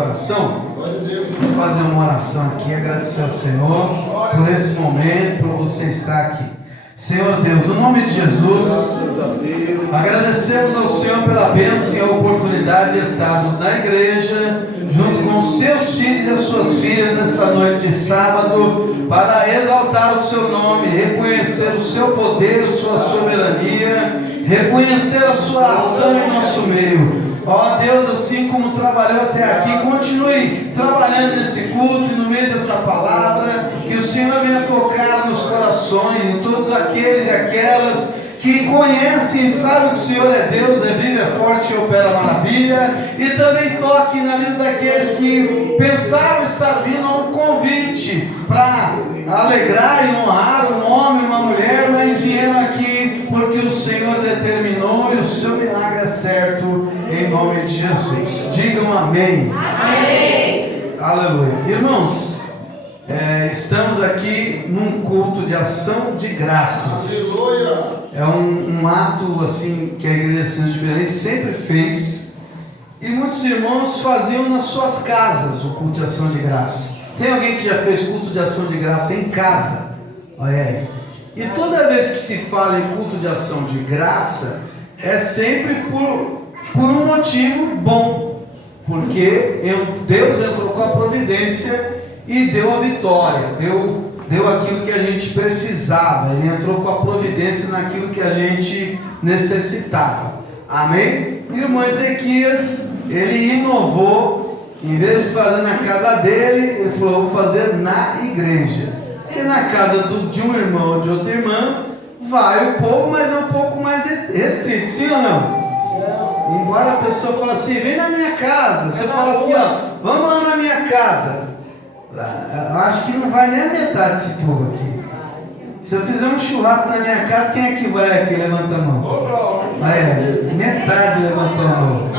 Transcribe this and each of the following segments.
coração? Vamos fazer uma oração aqui, agradecer ao Senhor por esse momento, por você estar aqui. Senhor Deus, no nome de Jesus, agradecemos ao Senhor pela bênção e a oportunidade de estarmos na igreja, junto com os seus filhos e as suas filhas nessa noite de sábado, para exaltar o seu nome, reconhecer o seu poder, a sua soberania, reconhecer a sua ação em nosso meio. Ó Deus, assim como trabalhou até aqui, continue trabalhando nesse culto e no meio dessa palavra, que o Senhor venha tocar nos corações de todos aqueles e aquelas que conhecem e sabem que o Senhor é Deus, é vivo, é forte e opera maravilha, e também toque na vida daqueles que pensaram estar vindo a um convite para alegrar e honrar um homem e uma mulher, mas vieram aqui porque o Senhor determinou e o seu milagre é certo, em nome de Jesus. Digam amém. Amém. Aleluia. Irmãos, estamos aqui num culto de ação de graças. Aleluia. É um ato assim que a Igreja de Belém sempre fez, e muitos irmãos faziam nas suas casas o culto de ação de graça. Tem alguém que já fez culto de ação de graça em casa? Olha aí. E toda vez que se fala em culto de ação de graça, é sempre por um motivo bom, porque Deus entrou com a providência e deu a vitória, deu aquilo que a gente precisava, Ele entrou com a providência naquilo que a gente necessitava. Amém? Irmão Ezequias, ele inovou, em vez de fazer na casa dele, ele falou: vou fazer na igreja. Porque na casa de um irmão ou de outra irmã, vai o povo, mas é um pouco mais restrito, sim ou não? Embora a pessoa fale assim: vem na minha casa, você fala assim, ó, vamos lá na minha casa. Eu acho que não vai nem a metade desse povo aqui. Se eu fizer um churrasco na minha casa, quem é que vai aqui? Levanta a mão. Metade levantou a mão.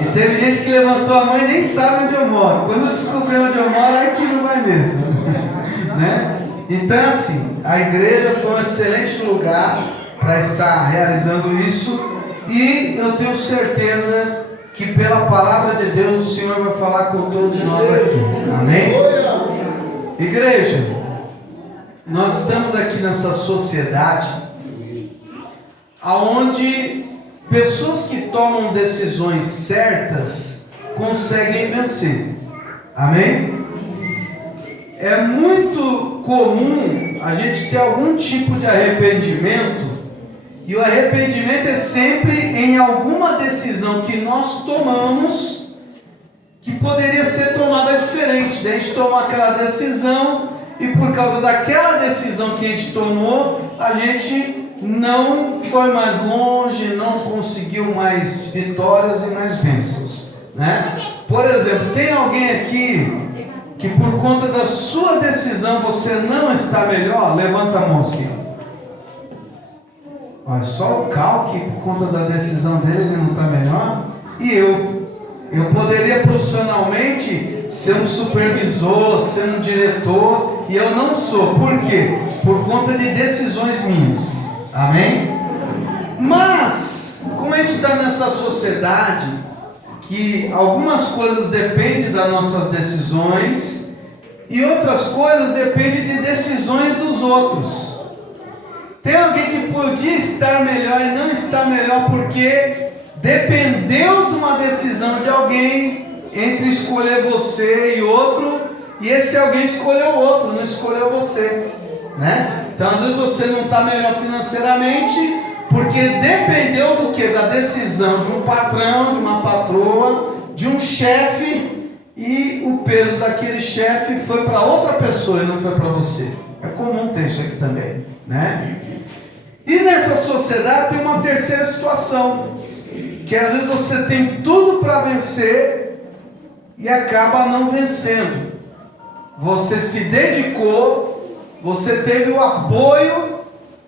E teve gente que levantou a mão e nem sabe onde eu moro. Quando eu descobri onde eu moro, é que não vai mesmo. Né? Então, assim, a igreja foi um excelente lugar para estar realizando isso. E eu tenho certeza que pela palavra de Deus o Senhor vai falar com todos nós aqui. Amém? Igreja, nós estamos aqui nessa sociedade onde pessoas que tomam decisões certas conseguem vencer. Amém? É muito comum a gente ter algum tipo de arrependimento. E o arrependimento é sempre em alguma decisão que nós tomamos que poderia ser tomada diferente. A gente tomou aquela decisão e por causa daquela decisão que a gente tomou, a gente não foi mais longe, não conseguiu mais vitórias e mais bênçãos, né? Por exemplo, tem alguém aqui que por conta da sua decisão você não está melhor? Levanta a mão assim. Olha, só o Cal que por conta da decisão dele ele não está melhor. E eu poderia profissionalmente ser um supervisor, ser um diretor, e eu não sou. Por quê? Por conta de decisões minhas. Amém? Mas, como a gente está nessa sociedade que algumas coisas dependem das nossas decisões e outras coisas dependem de decisões dos outros. Tem alguém que podia estar melhor e não está melhor porque dependeu de uma decisão de alguém entre escolher você e outro, e esse alguém escolheu o outro, não escolheu você, né? Então às vezes você não está melhor financeiramente porque dependeu do que? Da decisão de um patrão, de uma patroa, de um chefe, e o peso daquele chefe foi para outra pessoa e não foi para você. É comum ter isso aqui também, né? E nessa sociedade tem uma terceira situação, que às vezes você tem tudo para vencer e acaba não vencendo. Você se dedicou, você teve o apoio,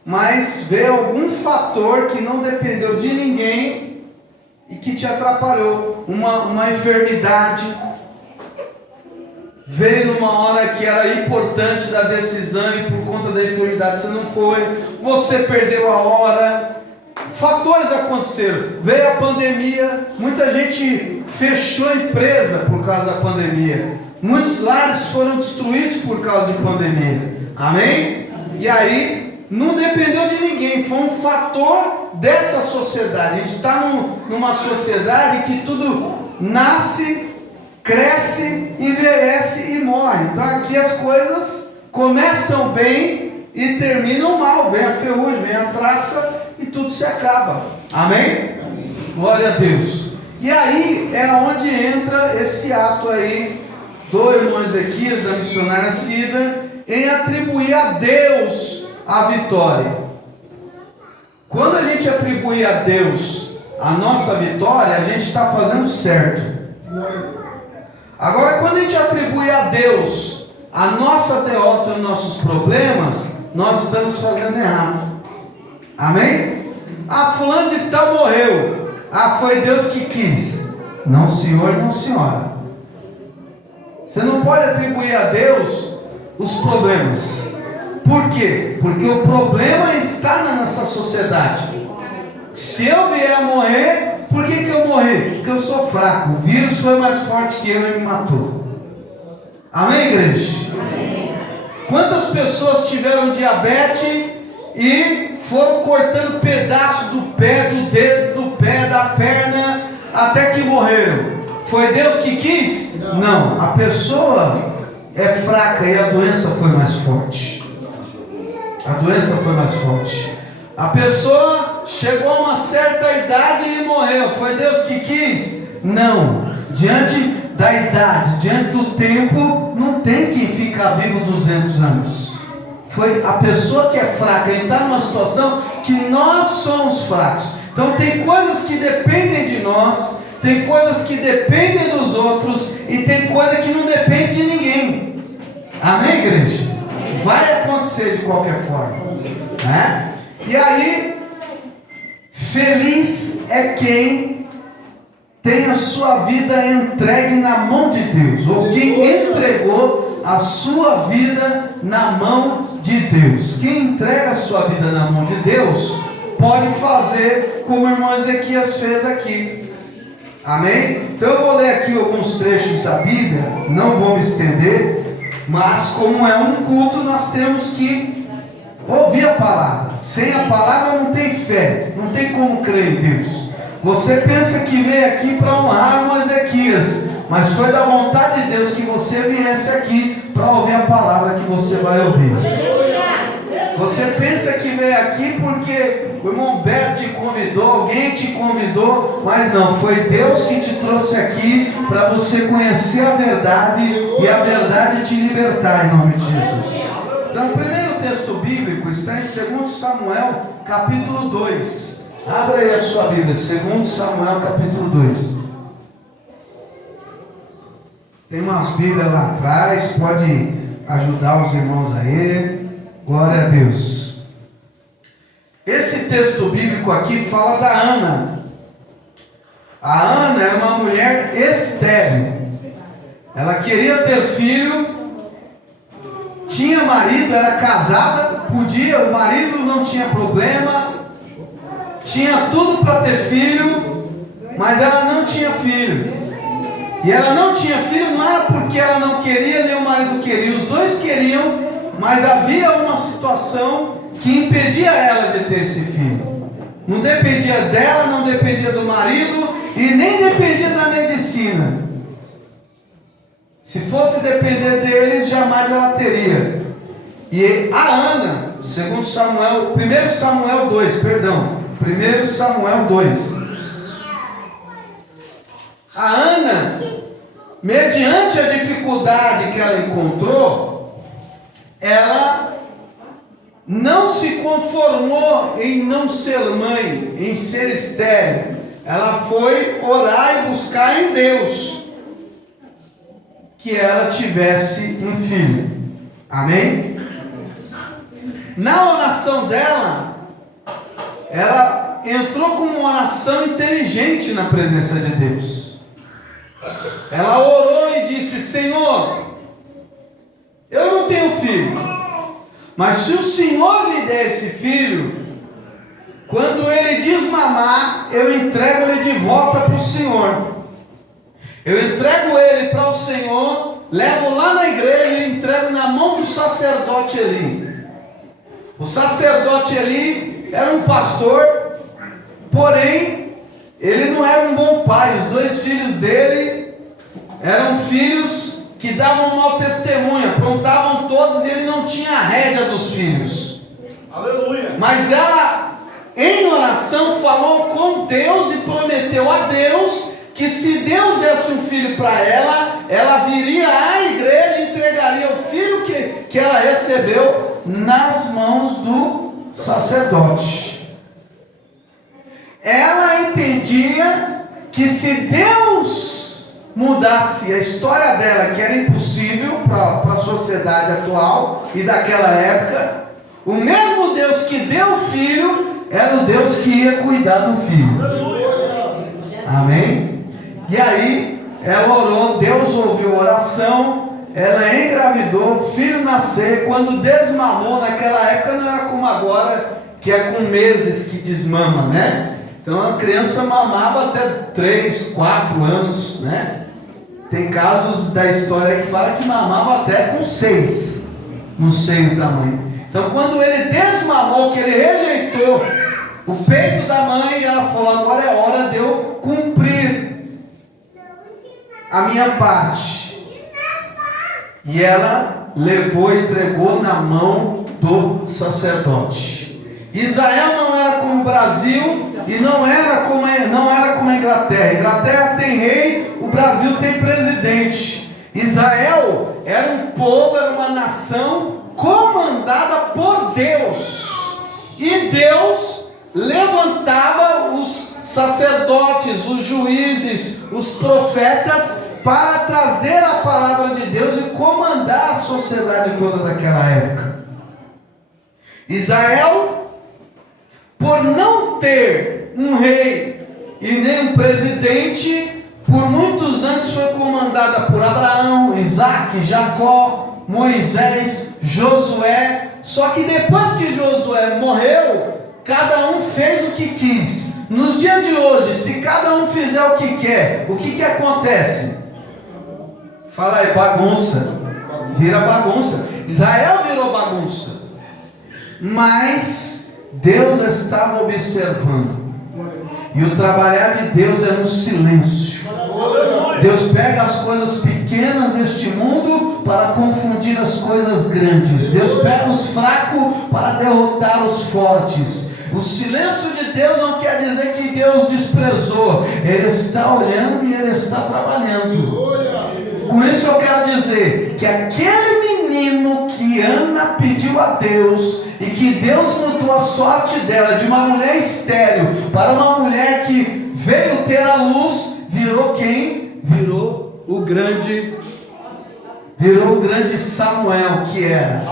mas veio algum fator que não dependeu de ninguém e que te atrapalhou. Uma enfermidade veio numa hora que era importante da decisão e por conta da enfermidade você não foi. Você perdeu a hora, fatores aconteceram. Veio a pandemia, muita gente fechou a empresa por causa da pandemia. Muitos lares foram destruídos por causa de pandemia. Amém? E aí, não dependeu de ninguém, foi um fator dessa sociedade. A gente está numa sociedade que tudo nasce, cresce, envelhece e morre. Então aqui as coisas começam bem e terminam mal. Vem a ferrugem, vem a traça e tudo se acaba. Amém? Glória a Deus. E aí é onde entra esse ato aí do irmão Ezequias, da missionária Cida, em atribuir a Deus a vitória. Quando a gente atribui a Deus a nossa vitória, a gente está fazendo certo. Agora, quando a gente atribui a Deus a nossa derrota e os nossos problemas, nós estamos fazendo errado. Amém? Ah, fulano de tal morreu. Ah, foi Deus que quis. Não, senhor, não, senhora. Você não pode atribuir a Deus os problemas. Por quê? Porque o problema está na nossa sociedade. Se eu vier a morrer, por que eu morri? Porque eu sou fraco. O vírus foi mais forte que eu e me matou. Amém, igreja? Amém. Quantas pessoas tiveram diabetes e foram cortando pedaços do pé, do dedo, do pé, da perna, até que morreram? Foi Deus que quis? Não. A pessoa é fraca e a doença foi mais forte. A doença foi mais forte. A pessoa chegou a uma certa idade e morreu. Foi Deus que quis? Não. Diante da idade, diante do tempo, não tem quem ficar vivo 200 anos. Foi a pessoa que é fraca. Ele está numa situação que nós somos fracos. Então tem coisas que dependem de nós, tem coisas que dependem dos outros e tem coisa que não depende de ninguém. Amém, igreja? Vai acontecer de qualquer forma, né? E aí, feliz é quem tem a sua vida entregue na mão de Deus, ou quem entregou a sua vida na mão de Deus. Quem entrega a sua vida na mão de Deus pode fazer como o irmão Ezequias fez aqui. Amém? Então eu vou ler aqui alguns trechos da Bíblia, não vou me estender. Mas como é um culto, nós temos que ouvir a palavra. Sem a palavra não tem fé, não tem como crer em Deus. Você pensa que veio aqui para honrar o Ezequias, mas foi da vontade de Deus que você viesse aqui para ouvir a palavra que você vai ouvir. Você pensa que veio aqui porque o irmão Beto te convidou, alguém te convidou, mas não, foi Deus que te trouxe aqui para você conhecer a verdade e a verdade te libertar em nome de Jesus. Então o primeiro texto bíblico está em 2 Samuel capítulo 2. Abra aí a sua Bíblia, 2 Samuel capítulo 2. Tem umas Bíblias lá atrás, pode ajudar os irmãos aí. Glória a Deus. Esse texto bíblico aqui fala da Ana. A Ana é uma mulher estéril. Ela queria ter filho, tinha marido, era casada, podia, o marido não tinha problema, tinha tudo para ter filho, mas ela não tinha filho. E ela não tinha filho não era porque ela não queria, nem o marido queria, os dois queriam, mas havia uma situação que impedia ela de ter esse filho. Não dependia dela, não dependia do marido e nem dependia da medicina. Se fosse depender deles, jamais ela teria. E a Ana, 1 Samuel 2, a Ana, mediante a dificuldade que ela encontrou, ela não se conformou em não ser mãe, em ser estéril. Ela foi orar e buscar em Deus que ela tivesse um filho. Amém? Na oração dela, ela entrou com uma oração inteligente na presença de Deus. Ela orou e disse: Senhor, eu não tenho filho, mas se o Senhor me der esse filho, Quando ele desmamar, eu entrego ele de volta para o Senhor. Eu entrego ele para o Senhor, levo lá na igreja e entrego na mão do sacerdote Eli. O sacerdote Eli era um pastor, porém, ele não era um bom pai. Os 2 filhos dele eram filhos que davam mau testemunho, aprontavam todos e ele não tinha a rédea dos filhos. Aleluia. Mas ela, em oração, falou com Deus e prometeu a Deus que se Deus desse um filho para ela, ela viria à igreja e entregaria o filho que ela recebeu nas mãos do sacerdote. Ela entendia que se Deus mudasse a história dela, que era impossível para a sociedade atual e daquela época, o mesmo Deus que deu o filho era o Deus que ia cuidar do filho. Amém? E aí ela orou, Deus ouviu a oração, ela engravidou, o filho nasceu. Quando desmamou, naquela época não era como agora, que é com meses que desmama, né? Então a criança mamava até 3, 4 anos, né? Tem casos da história que fala que mamava até com 6 nos seios da mãe. Então quando ele desmamou, que ele rejeitou o peito da mãe, ela falou: agora é hora de eu cumprir a minha parte. E ela levou e entregou na mão do sacerdote. Israel não era como o Brasil e não era como a Inglaterra. A Inglaterra tem rei, o Brasil tem presidente. Israel era um povo, era uma nação comandada por Deus. E Deus levantava os sacerdotes, os juízes, os profetas para trazer a palavra de Deus e comandar a sociedade toda daquela época. Israel, por não ter um rei e nem um presidente, por muitos anos foi comandada por Abraão, Isaac, Jacó, Moisés, Josué. Só que depois que Josué morreu, cada um fez o que quis. Nos dias de hoje, se cada um fizer o que quer, o que acontece? Fala aí, bagunça. Vira bagunça. Israel virou bagunça. Mas Deus estava observando. E o trabalhar de Deus é no silêncio. Deus pega as coisas pequenas deste mundo para confundir as coisas grandes. Deus pega os fracos para derrotar os fortes. O silêncio de Deus não quer dizer que Deus desprezou. Ele está olhando e Ele está trabalhando. Com isso eu quero dizer que aquele menino que Ana pediu a Deus e que Deus mudou a sorte dela de uma mulher estéril para uma mulher que veio ter a luz, virou quem? Virou o grande Samuel, que era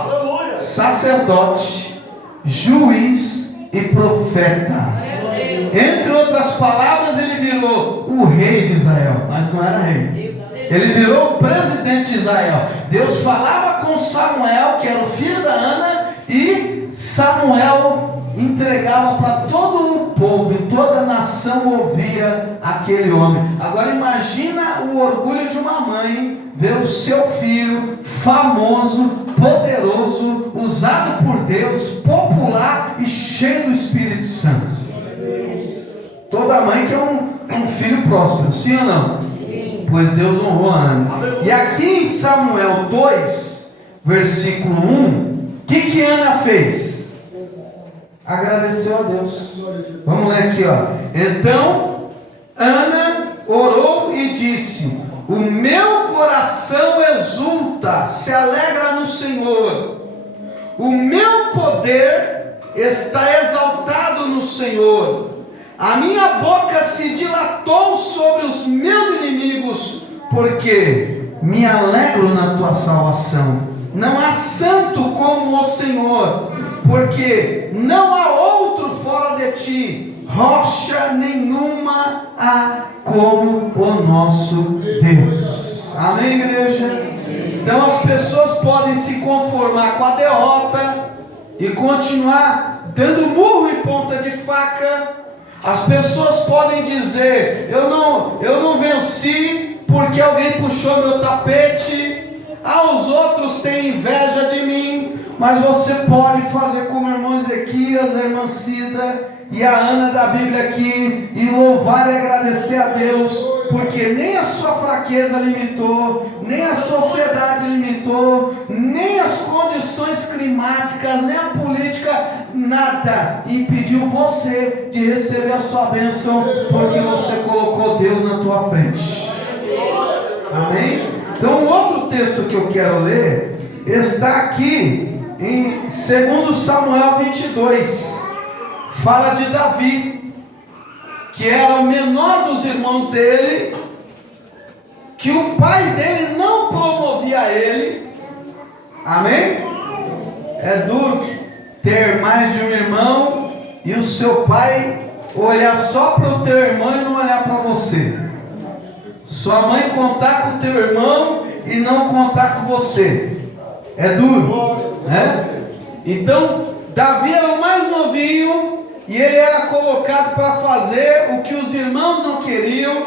sacerdote, juiz e profeta. Entre outras palavras, ele virou o rei de Israel, mas não era rei. Ele virou o presidente de Israel. Deus falava com Samuel, que era o filho da Ana, e Samuel entregava para todo o povo, e toda a nação ouvia aquele homem. Agora imagina o orgulho de uma mãe ver o seu filho famoso, poderoso, usado por Deus, popular e cheio do Espírito Santo. Toda mãe quer um filho próspero, sim ou não? Sim. Pois Deus honrou a Ana. E aqui em Samuel 2, versículo 1, o que Ana fez? Agradeceu a Deus. Vamos ler aqui, ó. Então Ana orou e disse: o meu coração exulta, se alegra no Senhor. O meu poder está exaltado no Senhor. A minha boca se dilatou sobre os meus inimigos, porque me alegro na tua salvação. Não há santo como o Senhor, porque não há outro fora de ti. Rocha nenhuma há como o nosso Deus. Amém, igreja? Então as pessoas podem se conformar com a derrota e continuar dando murro em ponta de faca. As pessoas podem dizer: eu não venci porque alguém puxou meu tapete. Os outros têm inveja de mim. Mas você pode fazer como o irmão Ezequias, a irmã Cida e a Ana da Bíblia aqui, e louvar e agradecer a Deus, porque nem a sua fraqueza limitou, nem a sociedade limitou, nem as condições climáticas, nem a política, nada impediu você de receber a sua bênção, porque você colocou Deus na tua frente. Amém? Então, o outro texto que eu quero ler está aqui em 2 Samuel 22. Fala de Davi, que era o menor dos irmãos dele, que o pai dele não promovia ele. Amém? É duro ter mais de um irmão e o seu pai olhar só para o teu irmão e não olhar para você. Sua mãe contar com o teu irmão e não contar com você. É duro, né? Então, Davi era o mais novinho e ele era colocado para fazer o que os irmãos não queriam.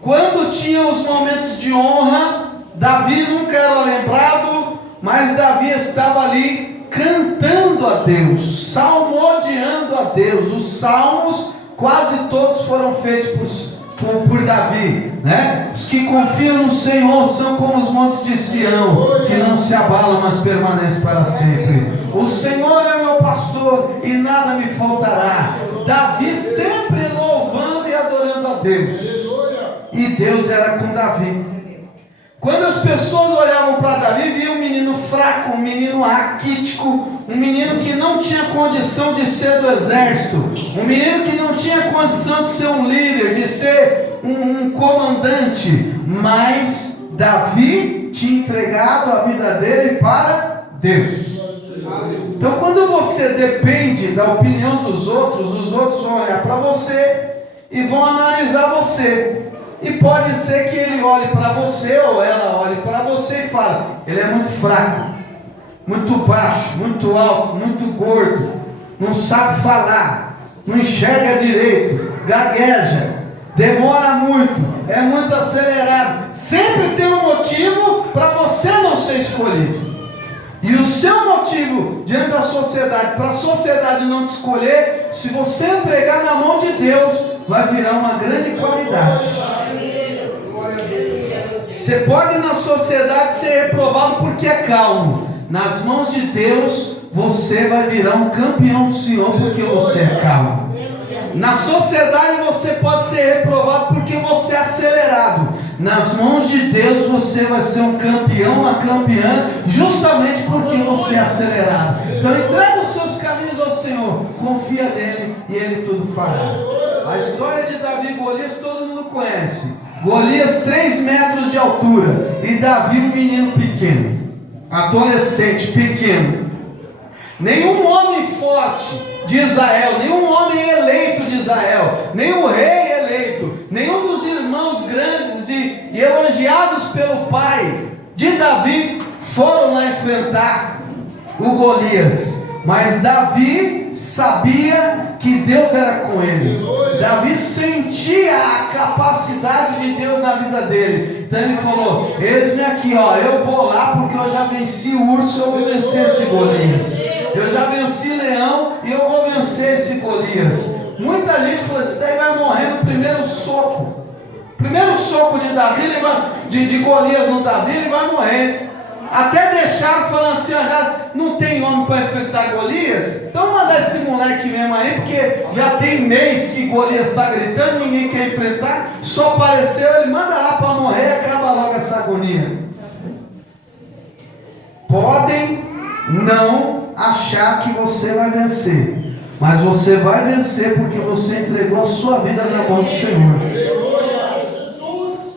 Quando tinha os momentos de honra, Davi nunca era lembrado, mas Davi estava ali cantando a Deus, salmodiando a Deus. Os salmos quase todos foram feitos por Davi, né? Os que confiam no Senhor são como os montes de Sião, que não se abalam, mas permanecem para sempre. O Senhor é meu pastor e nada me faltará. Davi sempre louvando e adorando a Deus, e Deus era com Davi. Quando as pessoas olhavam para Davi, viam um menino fraco, um menino raquítico, um menino que não tinha condição de ser do exército, um menino que não tinha condição de ser um líder, de ser um comandante, mas Davi tinha entregado a vida dele para Deus. Então, quando você depende da opinião dos outros, os outros vão olhar para você e vão analisar você. E pode ser que ele olhe para você, ou ela olhe para você e fale: ele é muito fraco, muito baixo, muito alto, muito gordo, não sabe falar, não enxerga direito, gagueja, demora muito, é muito acelerado. Sempre tem um motivo para você não ser escolhido. E o seu motivo diante da sociedade, para a sociedade não te escolher, se você entregar na mão de Deus, vai virar uma grande qualidade. Você pode na sociedade ser reprovado porque é calmo. Nas mãos de Deus, você vai virar um campeão do Senhor porque você é calmo. Na sociedade você pode ser reprovado porque você é acelerado. Nas mãos de Deus você vai ser um campeão, uma campeã, justamente porque você é acelerado. Então entrega os seus caminhos ao Senhor, confia nele e ele tudo fará. A história de Davi e Golias todo mundo conhece. Golias 3 metros de altura e Davi um menino pequeno, adolescente pequeno. Nenhum homem forte de Israel, nenhum homem eleito de Israel, nenhum rei eleito, nenhum dos irmãos grandes e elogiados pelo pai de Davi foram lá enfrentar o Golias. Mas Davi sabia que Deus era com ele. Davi sentia a capacidade de Deus na vida dele. Então ele falou: eis-me aqui, eu vou lá porque eu já venci o urso, eu vou vencer esse Golias. Eu já venci leão e eu vou vencer esse Golias. Muita gente falou: esse daí vai morrer no primeiro soco. Primeiro soco de Davi, de Golias no Davi, ele vai morrer. Até deixaram falando assim: já não tem homem para enfrentar Golias, então manda esse moleque mesmo aí, porque já tem mês que Golias está gritando, ninguém quer enfrentar, só apareceu, ele manda lá para morrer e acaba logo essa agonia. Podem não achar que você vai vencer, mas você vai vencer porque você entregou a sua vida na mão do Senhor.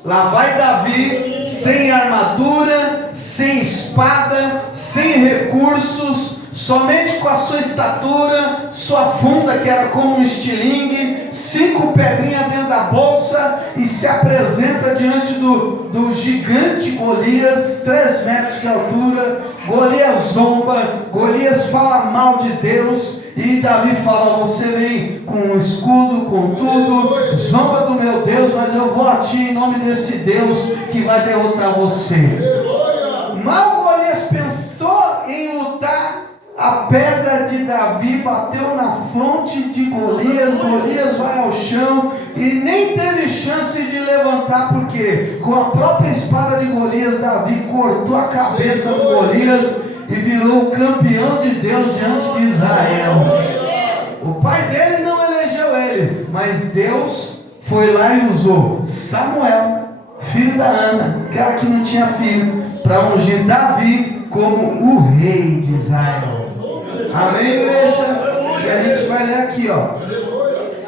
Lá vai Davi, sem armadura, sem espada, sem recursos, somente com a sua estatura, sua funda que era como um estilingue, 5 pedrinhas dentro da bolsa, e se apresenta diante do gigante Golias, 3 metros de altura. Golias zomba, Golias fala mal de Deus, E Davi fala: você vem com um escudo, com tudo, zomba do meu Deus, mas eu vou a ti em nome desse Deus que vai derrotar você. Mal Golias pensou em lutar, a pedra de Davi bateu na fronte de Golias. Golias vai ao chão e nem teve chance de levantar, porque com a própria espada de Golias, Davi cortou a cabeça de Golias e virou o campeão de Deus diante de Israel. O pai dele não elegeu ele, mas Deus foi lá e usou Samuel, filho da Ana, cara que não tinha filho, para ungir Davi como o rei de Israel. Amém, igreja? E a gente vai ler aqui, ó.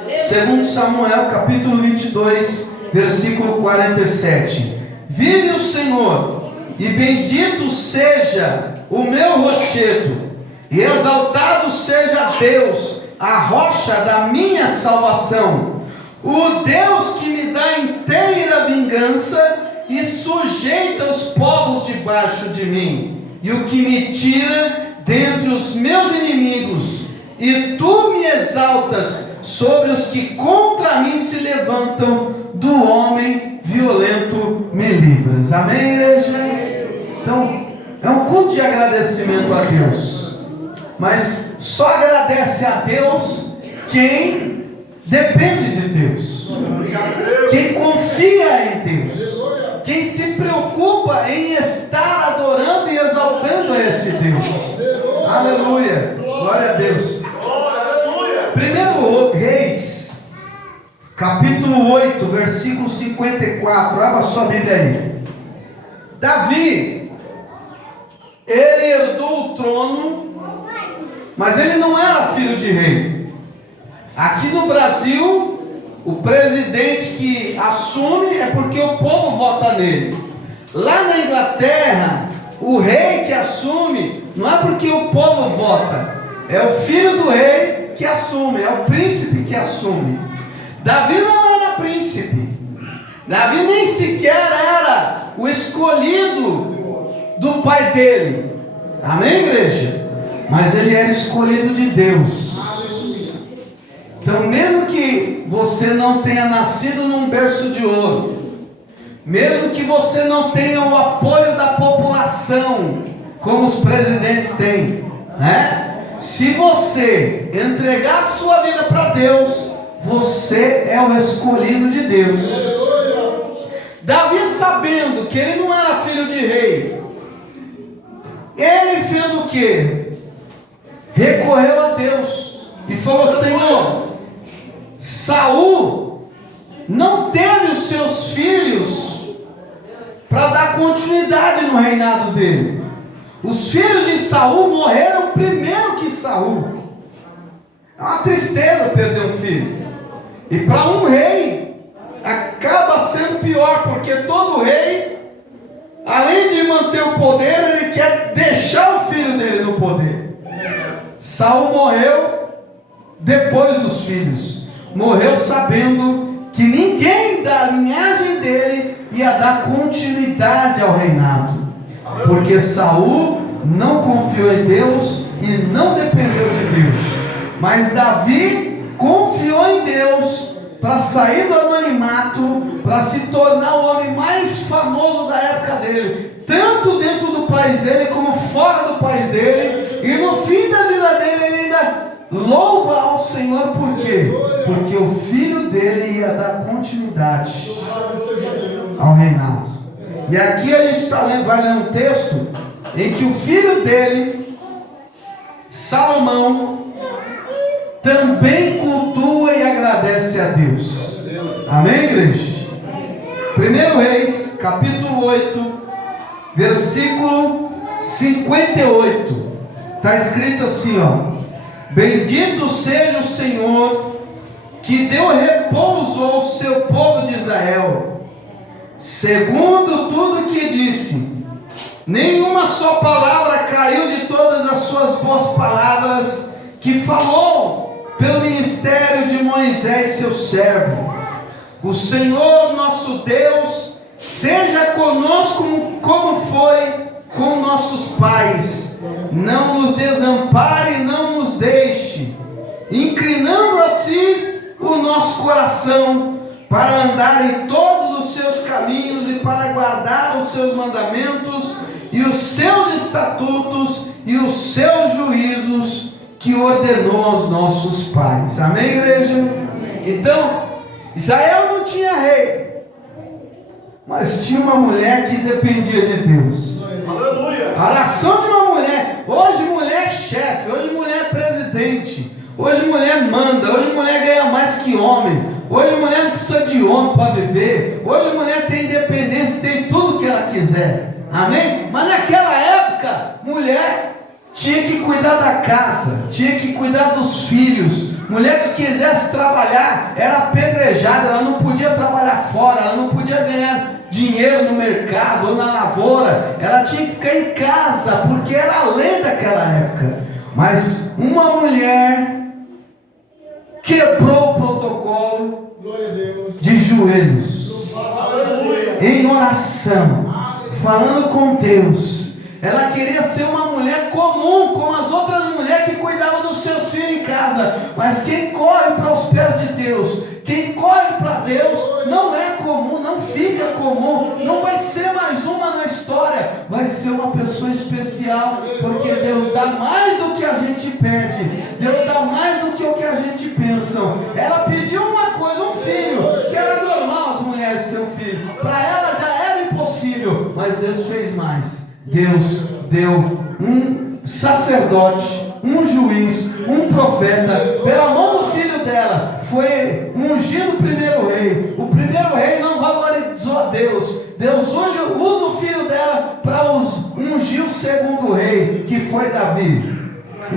2 Samuel, capítulo 22, versículo 47. Vive o Senhor, e bendito seja o meu rochedo, e exaltado seja Deus, a rocha da minha salvação, o Deus que me dá inteira vingança e sujeita os povos debaixo de mim, e o que me tira dentre os meus inimigos, e tu me exaltas sobre os que contra mim se levantam, do homem violento me livras. Amém, igreja? Então, é um culto de agradecimento a Deus, mas só agradece a Deus quem depende de Deus, quem confia em Deus, quem se preocupa em estar adorando e exaltando a esse Deus. Aleluia, glória a Deus. 1 Reis, capítulo 8, versículo 54. Abra sua Bíblia aí. Davi, ele herdou o trono, mas ele não era filho de rei. Aqui no Brasil, o presidente que assume é porque o povo vota nele. Lá na Inglaterra, o rei que assume não é porque o povo vota, é o filho do rei que assume, é o príncipe que assume. Davi não era príncipe, Davi nem sequer era o escolhido do pai dele. Amém, igreja? Mas ele era escolhido de Deus. Então, mesmo que você não tenha nascido num berço de ouro, mesmo que você não tenha o apoio da população, como os presidentes têm, né? Se você entregar a sua vida para Deus, você é o escolhido de Deus. Davi, sabendo que ele não era filho de rei, ele fez o quê? Recorreu a Deus e falou: Senhor, Saul não teve os seus filhos para dar continuidade no reinado dele. Os filhos de Saul morreram primeiro que Saul. É uma tristeza perder um filho. E para um rei acaba sendo pior, porque todo rei, além de manter o poder, ele quer deixar o filho dele no poder. Saul morreu depois dos filhos. Morreu sabendo que ninguém da linhagem dele ia dar continuidade ao reinado, porque Saul não confiou em Deus e não dependeu de Deus. Mas Davi confiou em Deus para sair do anonimato, para se tornar o homem mais famoso da época dele, tanto dentro do país dele como fora do país dele. E no fim da vida dele ele ainda louva ao Senhor. Por quê? Porque o filho dele ia dar continuidade ao reinado. E aqui a gente vai ler um texto em que o filho dele, Salomão, também cultua e agradece a Deus. Amém, igreja? 1 Reis, capítulo 8, versículo 58. Está escrito assim, ó: bendito seja o Senhor, que deu repouso ao seu povo de Israel, segundo tudo que disse. Nenhuma só palavra caiu de todas as suas boas palavras que falou pelo ministério de Moisés, seu servo. O Senhor nosso Deus seja conosco como foi com nossos pais. Não nos desampare, não nos deixe, inclinando assim o nosso coração para andar em todos os seus caminhos e para guardar os seus mandamentos e os seus estatutos e os seus juízos que ordenou aos nossos pais. Amém, igreja? Então, Israel não tinha rei, mas tinha uma mulher que dependia de Deus. Aleluia! A oração de uma mulher. Hoje mulher é chefe, hoje mulher é presidente, hoje mulher manda, hoje mulher ganha mais que homem, hoje mulher não precisa de homem para viver, hoje mulher tem independência, tem tudo que ela quiser. Amém? Mas naquela época, mulher tinha que cuidar da casa, tinha que cuidar dos filhos. Mulher que quisesse trabalhar era apedrejada, ela não podia trabalhar fora, ela não podia ganhar dinheiro no mercado ou na lavoura, ela tinha que ficar em casa, porque era a lei daquela época. Mas uma mulher quebrou o protocolo de joelhos, em oração, falando com Deus. Ela queria ser uma mulher comum, como as outras mulheres que cuidavam dos seus filhos em casa. Mas quem corre para os pés de Deus, quem corre para Deus, não é comum, não fica comum, não vai ser mais uma na história, vai ser uma pessoa especial, porque Deus dá mais do que a gente pede, Deus dá mais do que o que a gente pensa. Ela pediu uma coisa, um filho, que era normal as mulheres terem um filho, para ela já era impossível, mas Deus fez mais. Deus deu um sacerdote, um juiz, um profeta, pela mão do filho dela, foi ungido o primeiro rei. O primeiro rei não valorizou a Deus. Deus hoje usa o filho dela para ungir o segundo rei, que foi Davi.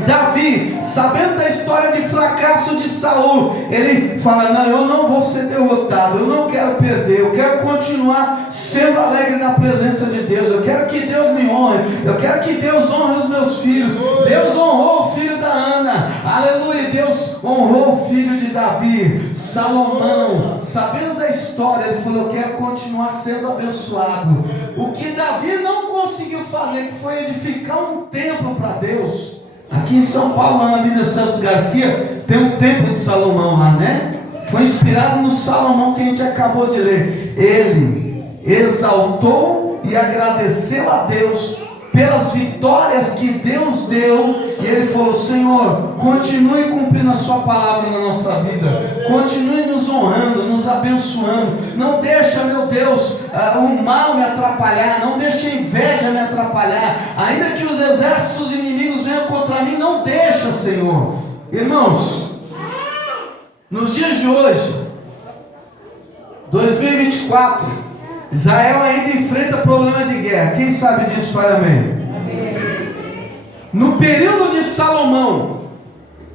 Davi, sabendo da história de fracasso de Saul, ele fala: não, eu não vou ser derrotado, eu não quero perder, eu quero continuar sendo alegre na presença de Deus, eu quero que Deus me honre, eu quero que Deus honre os meus filhos. Deus honrou o filho da Ana, aleluia. Deus honrou o filho de Davi, Salomão. Sabendo da história, ele falou: eu quero continuar sendo abençoado. O que Davi não conseguiu fazer, que foi edificar um templo para Deus. Aqui em São Paulo, lá na Avenida Celso Garcia, tem um templo de Salomão lá, né? Foi inspirado no Salomão que a gente acabou de ler. Ele exaltou e agradeceu a Deus pelas vitórias que Deus deu, e ele falou: Senhor, continue cumprindo a sua palavra na nossa vida, continue nos honrando, nos abençoando, não deixa, meu Deus, o mal me atrapalhar, não deixa a inveja me atrapalhar, ainda que os exércitos inimigos venham contra mim, não deixa, Senhor. Irmãos, nos dias de hoje, 2024, Israel ainda enfrenta problema de guerra. Quem sabe disso, fala amém. No período de Salomão,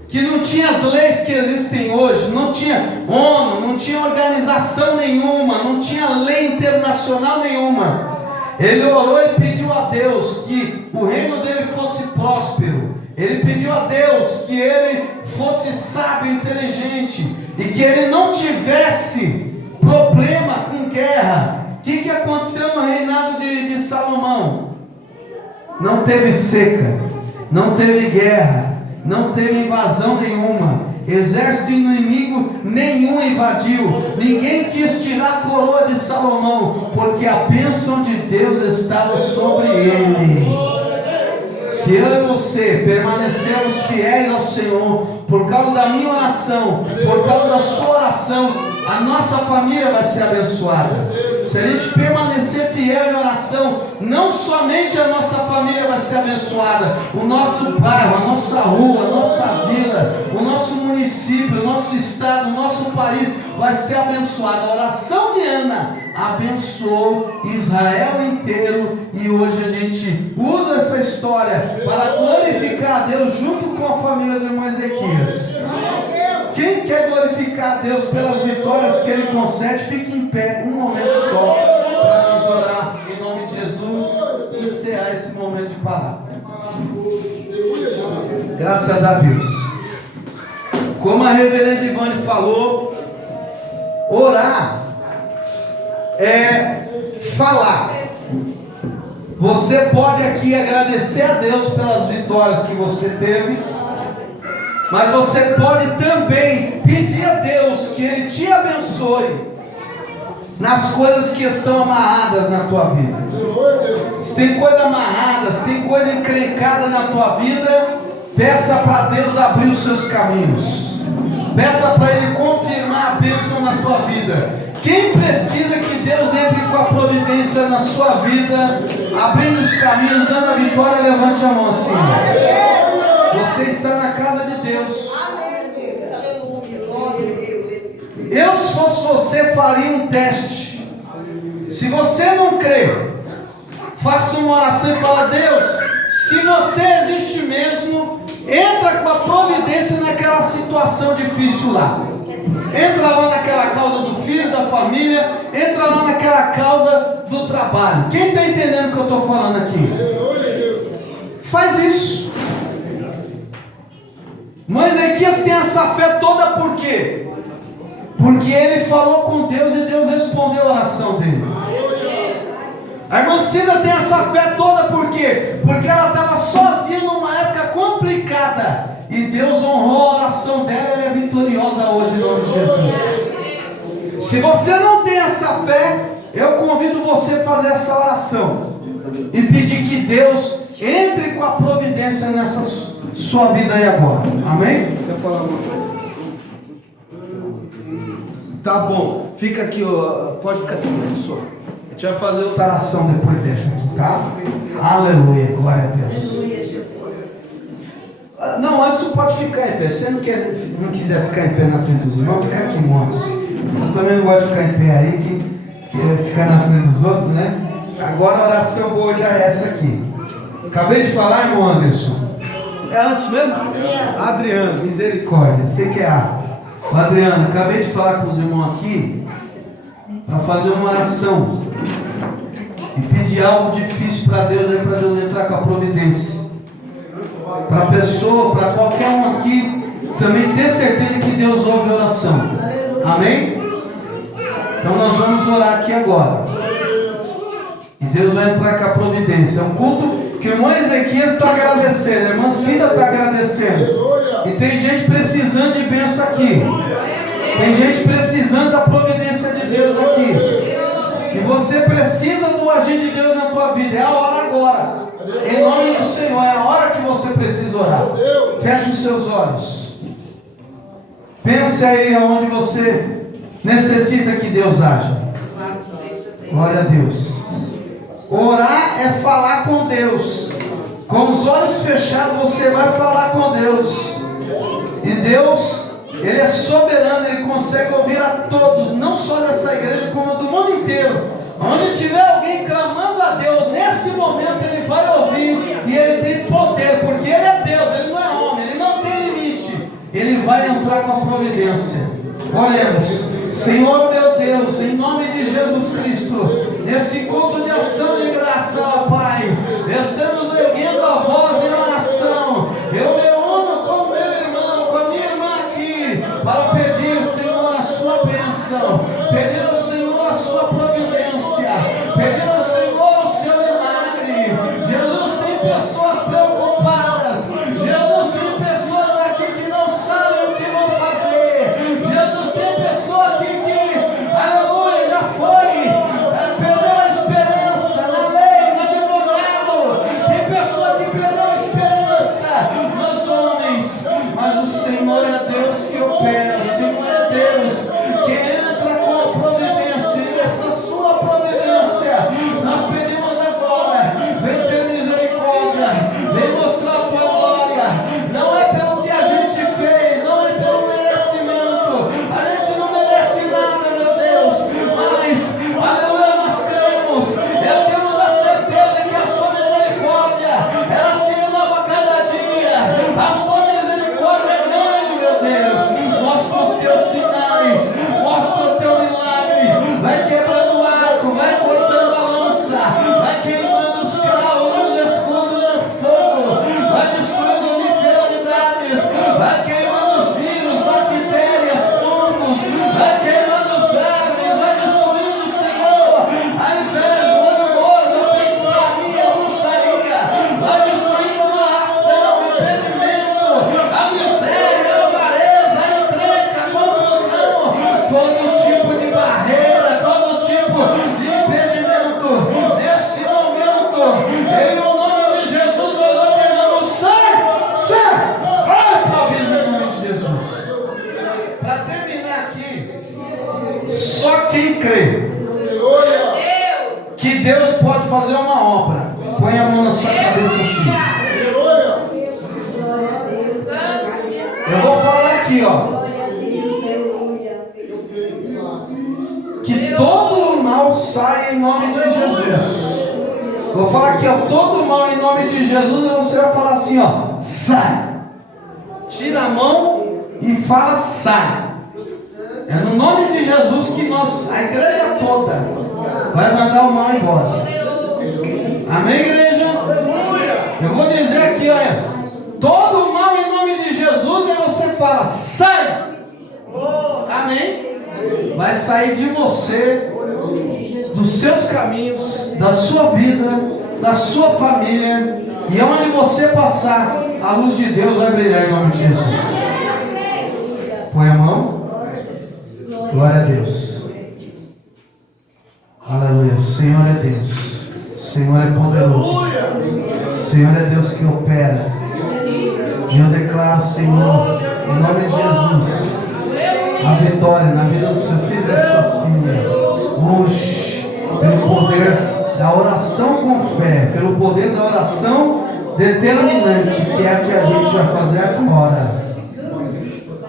que não tinha as leis que existem hoje, não tinha ONU, não tinha organização nenhuma, não tinha lei internacional nenhuma, ele orou e pediu a Deus que o reino dele fosse próspero. Ele pediu a Deus que ele fosse sábio, inteligente, e que ele não tivesse problema com guerra. O que aconteceu no reinado de Salomão? Não teve seca, não teve guerra, não teve invasão nenhuma, exército inimigo nenhum invadiu, ninguém quis tirar a coroa de Salomão, porque a bênção de Deus estava sobre ele. Se eu e você permanecermos fiéis ao Senhor, por causa da minha oração, por causa da sua oração, a nossa família vai ser abençoada. Se a gente permanecer fiel em oração, não somente a nossa família vai ser abençoada, o nosso bairro, a nossa rua, a nossa vila, o nosso município, o nosso estado, o nosso país vai ser abençoado. A oração de Ana abençoou Israel inteiro, e hoje a gente usa essa história para glorificar a Deus junto com a família do irmão Ezequias. Quem quer glorificar a Deus pelas vitórias que Ele concede, fique em pé um momento só para nós orar em nome de Jesus e encerrar esse momento de palavra. Graças a Deus. Como a reverenda Ivane falou, orar é falar. Você pode aqui agradecer a Deus pelas vitórias que você teve, Mas você pode também pedir a Deus que Ele te abençoe nas coisas que estão amarradas na tua vida. Se tem coisa amarrada, se tem coisa encrencada na tua vida, peça para Deus abrir os seus caminhos. Peça para Ele confirmar a bênção na tua vida. Quem precisa que Deus entre com a providência na sua vida, abrindo os caminhos, dando a vitória, levante a mão assim. Você está na casa de Deus. Eu, se fosse você, faria um teste. Se você não crê, faça uma oração e fala: Deus, se você existe mesmo, entra com a providência naquela situação difícil lá. Entra lá naquela causa do filho, da família. Entra lá naquela causa do trabalho. Quem está entendendo o que eu estou falando aqui? Faz isso. Mas Ezequias tem essa fé toda por quê? Porque ele falou com Deus e Deus respondeu a oração dele. A irmã Cida tem essa fé toda por quê? Porque ela estava sozinha numa época complicada e Deus honrou a oração dela e ela é vitoriosa hoje em nome de Jesus. Se você não tem essa fé, eu convido você a fazer essa oração e pedir que Deus entre com a providência nessa sua vida aí agora. Amém? Quer falar uma coisa? Tá bom, fica aqui, pode ficar aqui, professor. A gente vai fazer outra oração depois dessa aqui, tá? Aleluia, glória a Deus. Não, antes você pode ficar em pé. Se você não quiser ficar em pé na frente dos irmãos, fica aqui, irmãos. Eu também não gosto de ficar em pé aí, que quer ficar na frente dos outros, né? Agora a oração boa já é essa aqui. Acabei de falar, irmão Anderson. É antes mesmo? Adriano, misericórdia. Você que é Adriano, acabei de falar com os irmãos aqui para fazer uma oração e pedir algo difícil para Deus, aí para Deus entrar com a providência. Para a pessoa, para qualquer um aqui, também ter certeza que Deus ouve a oração. Amém? Então nós vamos orar aqui agora. E Deus vai entrar com a providência. É um culto que o irmão Ezequias está agradecendo, a irmã Cida está agradecendo. E tem gente precisando de bênção aqui. Tem gente precisando da providência de Deus aqui. E você precisa do agir de Deus na tua vida. É a hora agora. Em nome do Senhor, é a hora que você precisa orar. Feche os seus olhos. Pense aí aonde você necessita que Deus haja. Glória a Deus. Orar é falar com Deus. Com os olhos fechados você vai falar com Deus. E Deus, Ele é soberano, Ele consegue ouvir a todos, não só dessa igreja, como do mundo inteiro. Onde tiver alguém clamando a Deus, nesse momento Ele vai ouvir. E Ele tem poder, porque Ele é Deus, Ele não é homem, Ele não tem limite. Ele vai entrar com a providência. Oremos. Senhor meu Deus, em nome de Jesus Cristo, nesse culto de ação de graça, ó Pai, estamos erguendo a voz em oração. Eu me uno com meu irmão, com a minha irmã aqui, para pedir, Senhor, a sua bênção, pedir ao Senhor a sua providência, pedir ao Senhor o seu milagre. Jesus, tem pessoas preocupadas, Jesus, tem pessoas aqui que não sabem o que vão fazer, Jesus, tem pessoa aqui que, aleluia, já foi, perdeu a esperança na lei, na advocacia. Que Deus pode fazer uma obra. Põe a mão na sua cabeça assim. Eu vou falar aqui, ó. Que todo mal saia em nome de Jesus. Vou falar aqui, ó. Todo mal em nome de Jesus. E você vai falar assim, ó. Sai. Tira a mão e fala sai. É no nome de Jesus que nós, a igreja toda, vai mandar o mal embora. Amém, igreja? Eu vou dizer aqui, olha. Todo mal em nome de Jesus. E você fala sai. Amém? Vai sair de você, dos seus caminhos, da sua vida, da sua família, e onde você passar, a luz de Deus vai brilhar em nome de Jesus. Põe a mão. Glória a Deus. Aleluia. O Senhor é Deus. O Senhor é poderoso. O Senhor é Deus que opera. E eu declaro, Senhor, em nome de Jesus, a vitória na vida do seu filho e da sua filha. Hoje, pelo poder da oração com fé, pelo poder da oração determinante, que é a que a gente vai fazer agora.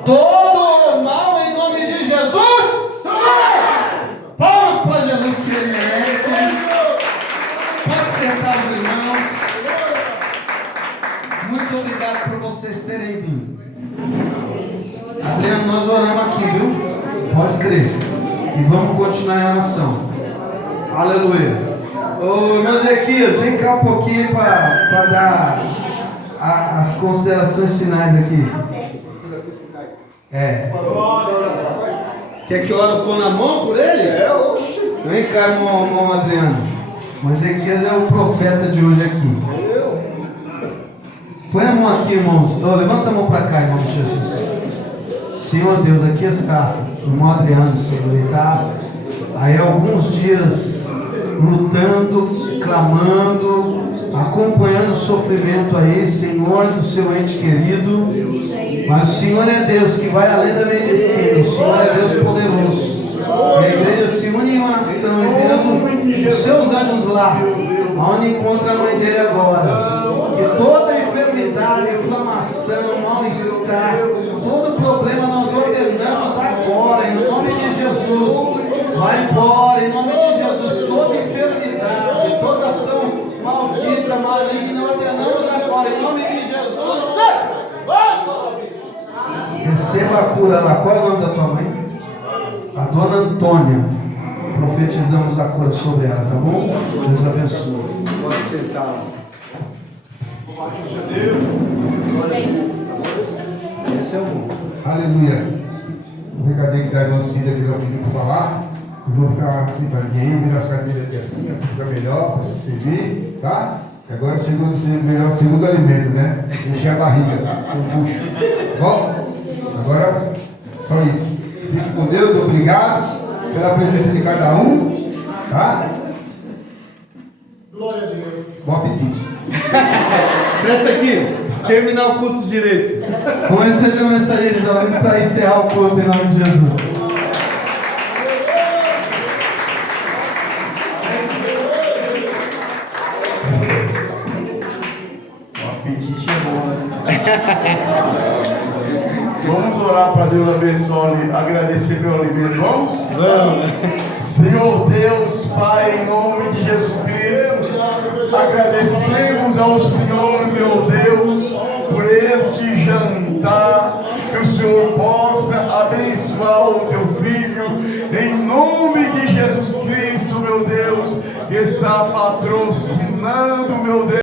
Todo mal em nome de Jesus, sai! Palmas para Jesus que ele merece. Pode sentar os irmãos. Muito obrigado por vocês terem vindo. Adriano, nós oramos aqui, viu? Pode crer. E vamos continuar a oração. Aleluia. Ô, meu Zequias, vem cá um pouquinho para dar as considerações finais aqui. É. Quer que eu ore pôr na mão por ele? Oxe. Vem cá, irmão Adriano. O Zequias é o profeta de hoje aqui. Põe a mão aqui, irmãos. Levanta a mão para cá, irmão de Jesus. Senhor Deus, aqui está o irmão Adriano, Senhor. Ele está aí há alguns dias lutando, clamando, acompanhando o sofrimento aí, Senhor, do seu ente querido. Mas o Senhor é Deus que vai além da medicina. O Senhor é Deus poderoso. E a igreja se une em oração, enviando os seus anjos lá, onde encontra a mãe dele agora. Que toda enfermidade, inflamação, mal-estar, todo problema nós ordenamos agora, em nome de Jesus. Vai embora, em nome de Jesus. Toda enfermidade, toda ação maldita, maligna, ordenamos agora, em nome de Jesus. Receba a cura lá. Qual é o nome da tua mãe? A dona Antônia. Profetizamos a cura sobre ela, tá bom? Deus abençoe. Pode sentar. Esse é o bom. Aleluia. O recadinho que está irmão Cida que eu pedi para falar. Eu vou ficar aqui para ninguém, virar as cadeiras aqui assim, fica melhor para se servir, tá? Agora chegou o segundo alimento, né? Encher a barriga, o bucho. Bom? Agora, só isso. Fique com Deus, obrigado pela presença de cada um, tá? Glória a Deus. Bom apetite. Presta aqui, terminar o culto direito. Vamos receber uma mensagem para encerrar o culto em nome de Jesus. O apetite é bom, né? Vamos orar para Deus abençoar, agradecer pelo alimento. Vamos? Vamos. Senhor Deus, Pai, em nome de Jesus Cristo, agradecemos ao Senhor, meu Deus, por este jantar, que o Senhor possa abençoar o teu filho, em nome de Jesus Cristo, meu Deus, que está patrocinando, meu Deus.